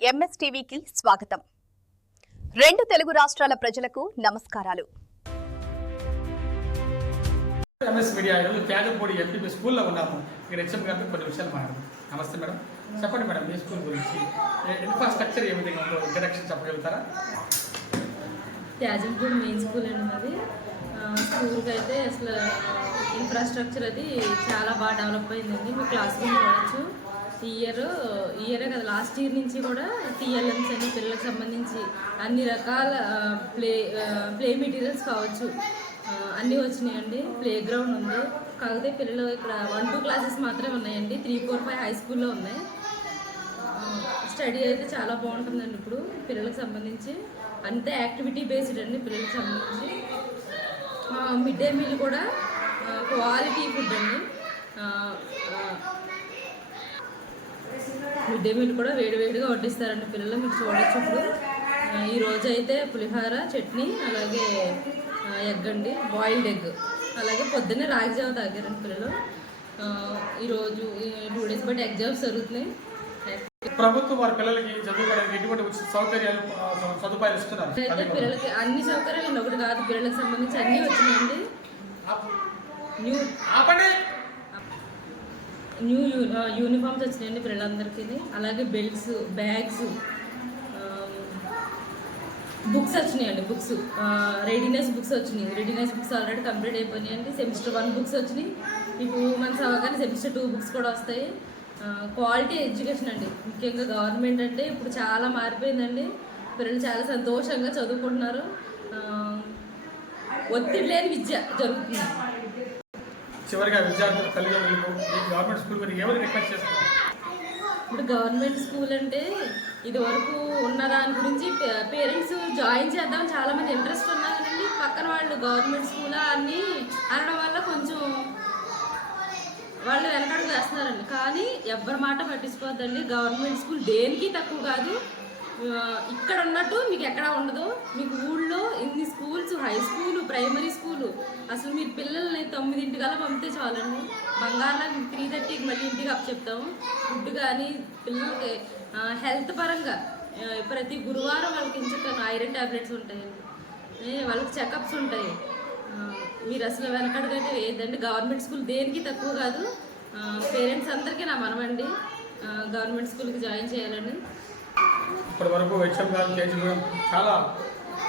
MS టీవీకి స్వాగతం. రెండు తెలుగు రాష్ట్రాల ప్రజలకు నమస్కారాలు. ఎంఎస్ మీడియా ఈరోజు త్యాగపూడి ఎంపీపీ స్కూల్లో ఉన్నాము. ఇక్కడ హెచ్ఎం గారితో కొన్ని విషయాలు మాట్లాడదాం. నమస్తే మేడం, చెప్పండి మేడం, మీ స్కూల్ గురించి ఇన్ఫ్రాస్ట్రక్చర్ ఏ విధంగా ఉందో ఇంట్రడక్షన్ చెప్పగలుగుతారా? త్యాగపూడి మెయిన్ స్కూల్ అండి మాది. స్కూల్కి అయితే అసలు ఇన్ఫ్రాస్ట్రక్చర్ అది చాలా బాగా డెవలప్ అయిందండి. మీ క్లాస్ రూమ్ చూడవచ్చు. ఈ ఇయరే కదా, లాస్ట్ ఇయర్ నుంచి కూడా టీఎల్ఎమ్స్ అని పిల్లలకు సంబంధించి అన్ని రకాల ప్లే మెటీరియల్స్ కావచ్చు అన్నీ వచ్చినాయండి. ప్లే గ్రౌండ్ ఉంది. కాకపోతే పిల్లలు ఇక్కడ 1-2 క్లాసెస్ మాత్రమే ఉన్నాయండి. 3-4-5 హై స్కూల్లో ఉన్నాయి. స్టడీ అయితే చాలా బాగుంటుందండి. ఇప్పుడు పిల్లలకు సంబంధించి అంతే యాక్టివిటీ బేస్డ్ అండి. పిల్లలకు సంబంధించి మిడ్ డే మీల్ కూడా క్వాలిటీ ఫుడ్ అండి. మిడ్ డే మీల్ కూడా వేడివేడిగా వడ్డిస్తారండి పిల్లలు. మీరు చూడొచ్చు. ఇప్పుడు ఈరోజు అయితే పులిహోర, చట్నీ, అలాగే ఎగ్ అండి, బాయిల్డ్ ఎగ్, అలాగే పొద్దున్నే రాగి జావ తాగారండి పిల్లలు. ఈరోజు 2 డేస్ బట్టి ఎగ్జామ్స్ జరుగుతున్నాయి. ప్రభుత్వం వారి పిల్లలకి చదువుకోవడానికి ఎటువంటి సౌకర్యాలు సదుపాయాలు ఇస్తున్నారు? అయితే పిల్లలకి అన్ని సౌకర్యాలు ఒకటి కాదు, పిల్లలకు సంబంధించి అన్నీ వచ్చినాయండి. న్యూ యూనిఫామ్స్ వచ్చినాయండి పిల్లలందరికీ. అలాగే బెల్ట్స్, బ్యాగ్స్, బుక్స్ వచ్చినాయండి. బుక్స్ రెడీనెస్ బుక్స్ వచ్చినాయి. రెడీనెస్ బుక్స్ ఆల్రెడీ కంప్లీట్ అయిపోయినాయండి. సెమిస్టర్ 1 బుక్స్ వచ్చినాయి. ఇప్పుడు 2 months అవగానే సెమిస్టర్ 2 బుక్స్ కూడా వస్తాయి. క్వాలిటీ ఎడ్యుకేషన్ అండి. ముఖ్యంగా గవర్నమెంట్ అంటే ఇప్పుడు చాలా మారిపోయిందండి. పిల్లలు చాలా సంతోషంగా చదువుకుంటున్నారు. ఒత్తిడి లేని విద్య జరుగుతుంది. చివరిగా విద్యార్థుల తల్లిదండ్రులకు గవర్నమెంట్ స్కూల్ గురించి ఎవరు రిక్వెస్ట్ చేస్తారు? ఇప్పుడు గవర్నమెంట్ స్కూల్ అంటే ఇది వరకు ఉన్న దాని గురించి పేరెంట్స్ జాయిన్ చేద్దాం చాలామంది ఇంట్రెస్ట్ ఉన్నా కానీ పక్కన వాళ్ళు గవర్నమెంట్ స్కూల్ అన్నీ అనడం వల్ల కొంచెం వాళ్ళు వెనకడుగు వేస్తున్నారండి. కానీ ఎవరి మాట పట్టించుకోవద్దండి. గవర్నమెంట్ స్కూల్ దేనికి తక్కువ కాదు. ఇక్కడ ఉన్నట్టు మీకు ఎక్కడా ఉండదు. మీకు ఊళ్ళో ఇన్ని schools, high school, primary school, అసలు మీరు పిల్లల్ని 9 పంపితే చాలండి. బంగారం 3:30కి మళ్ళీ ఇంటికి చెప్తాము. ఫుడ్ కానీ పిల్లలకి హెల్త్ పరంగా ప్రతి గురువారం వాళ్ళకి ఇంచక ఐరన్ ట్యాబ్లెట్స్ ఉంటాయండి. వాళ్ళకి చెకప్స్ ఉంటాయి. మీరు అసలు వెనకడుగైతే వేయద్దండి. గవర్నమెంట్ స్కూల్ దేనికి తక్కువ కాదు. పేరెంట్స్ అందరికీ నా మనమండి గవర్నమెంట్ స్కూల్కి జాయిన్ చేయాలండి. ఇప్పటి వరకు హెచ్ఎం గారు చేయించడం చాలా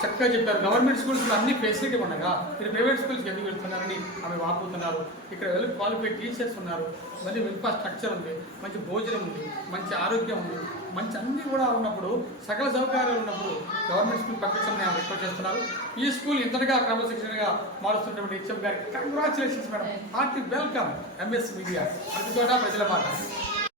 చక్కగా చెప్పారు. గవర్నమెంట్ స్కూల్స్లో అన్ని ఫెసిలిటీ ఉండగా మీరు ప్రైవేట్ స్కూల్స్కి ఎందుకు వెళ్తున్నారని ఆమె వాపోతున్నారు. ఇక్కడ వెల్ క్వాలిఫైడ్ టీచర్స్ ఉన్నారు, మంచి ఇన్ఫ్రాస్ట్రక్చర్ ఉంది, మంచి భోజనం ఉంది, మంచి ఆరోగ్యం ఉంది, మంచి అన్నీ కూడా ఉన్నప్పుడు, సకల సౌకర్యాలు ఉన్నప్పుడు గవర్నమెంట్ స్కూల్ పంపించమని ఆమె రిక్వెస్ట్ చేస్తున్నారు. ఈ స్కూల్ ఇంతగా క్రమశిక్షణగా మారుస్తున్నటువంటి హెచ్ఎం గారికి congratulations madam. Hearty welcome MS media, ప్రతి చోట ప్రజల మాట.